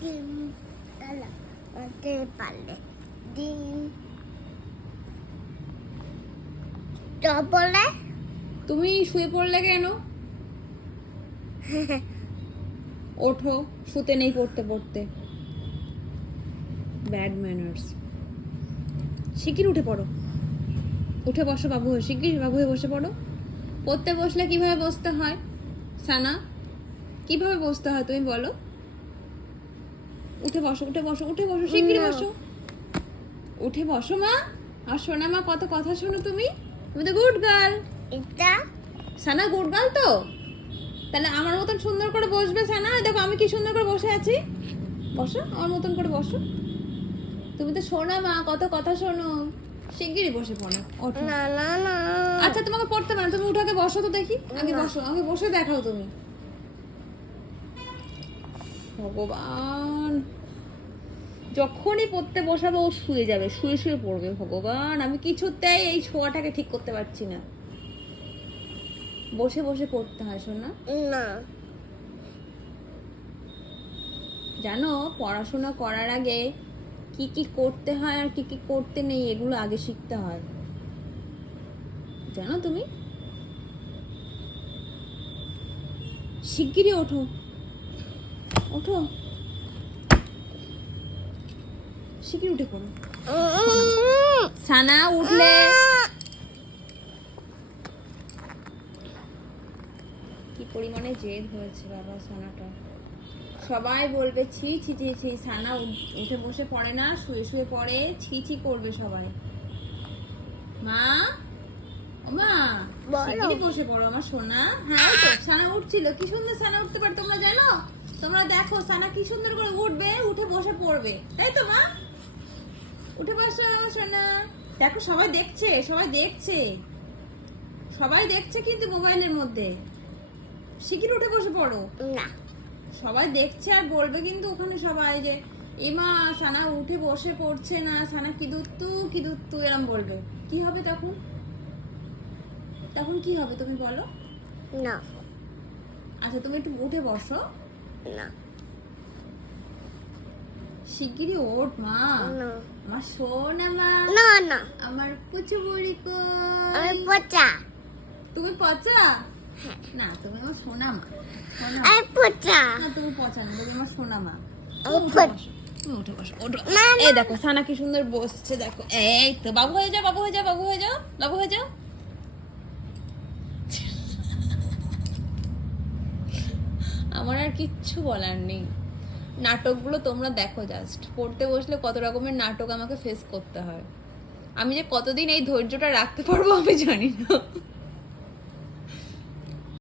ডিম তালা মারতে পারলে ডিম বলে তুমি শুয়ে পড়লে কেন? ওঠো, শুতে নেই পড়তে পড়তে। Bad manners. শিগগির উঠে পড়ো, উঠে বসো বাবু হয়ে, শিগগির বাবু হয়ে বসে পড়ো। পড়তে বসলে কিভাবে বসতে হয় সানা? কিভাবে বসতে হয় তুমি বলো? উঠে বসো, উঠে বসো, উঠে বসো, শিগগির বসো, উঠে বসো মা। আর সোনা মা কত কথা শোনো তুমি, তুমি তো গুড গার্ল। এটা সানা গুড গার্ল তো, তাহলে আমার মতন সুন্দর করে বসবে সানা। দেখো আমি কি সুন্দর করে বসে আছি, বসো আমার মতন করে বসো। তুমি তো শোনা মা, কত কথা শোনো, শিগগিরই বসে পড়ো, ওঠো। না না না আচ্ছা তোমাকে পড়তে পারো, তুমি উঠে আগে বসো তো দেখি, আগে বসো, আগে বসে দেখাও তুমি। ভগবান, যখনই পড়তে বসাবো ও শুয়ে যাবে, শুয়ে শুয়ে পড়বে। ভগবান, আমি কিছুতেই এই শোয়াটাকে ঠিক করতে পারছি না। বসে বসে পড়তে হয় শোনা। না জানো, পড়াশোনা করার আগে কি কি করতে হয় আর কি কি করতে নেই এগুলো আগে শিখতে হয়, জানো তুমি? শিগগিরই ওঠো, ওঠো, শিগগির উঠে পড়ো। সানা উঠলে কি পরিমাণে জেদ হয়েছে বাবা সানাটা। সবাই বলবে ছি ছি ছি ছি, সানা উঠে বসে পড়ে না, শুয়ে শুয়ে পড়ে, ছি ছি করবে সবাই। মা, ও মা, শিগগিরই বসে পড়ো আমার সোনা। হ্যাঁ ওই তো সানা উঠছিল, কি সুন্দর সানা উঠতে পারে তোমরা জানো? তোমরা দেখো সানা কি সুন্দর করে উঠবে, উঠে বসে পড়বে, তাই তো মা? উঠে বসো সোনা। দেখো সবাই দেখছে, সবাই দেখছে, সবাই দেখছে কিন্তু মোবাইলের মধ্যে। শিগগির উঠে বসে পড়ো। না সবাই দেখছে আর বলবে কিন্তু ওখানে সবাই যে এমা সানা উঠে বসে পড়ছে না, সানা কি দুত্তু এরম বলবে। কি হবে তখন? তখন কি হবে তুমি বলো? না আচ্ছা তুমি একটু উঠে বসো। না শিগগিরই ওঠ মা, না আমার সোনা মা, না না আমার কুচু বুড়ি আমি কই। পচা তুমি পচা? না তুমি আমার সোনা মা, সোনা মা। আমি পচা না তুমি পচা না, তুমি আমার সোনা মা। আমি উঠে পচা বসো, তুমি উঠে বসো, ওঠো। না, না। এই দেখো সানা কি সুন্দর বসছে, দেখো। এই তো বাবু হয়ে যাও, বাবু হয়ে যাও, বাবু হয়ে যাও, বাবু হয়ে যাও। আমার আর কিচ্ছু বলার নেই। নাটকগুলো তোমরা দেখো জাস্ট, পড়তে বসলে কত রকমের নাটক আমাকে ফেস করতে হয়। আমি যে কতদিন এই ধৈর্যটা রাখতে পারবো আমি জানি না।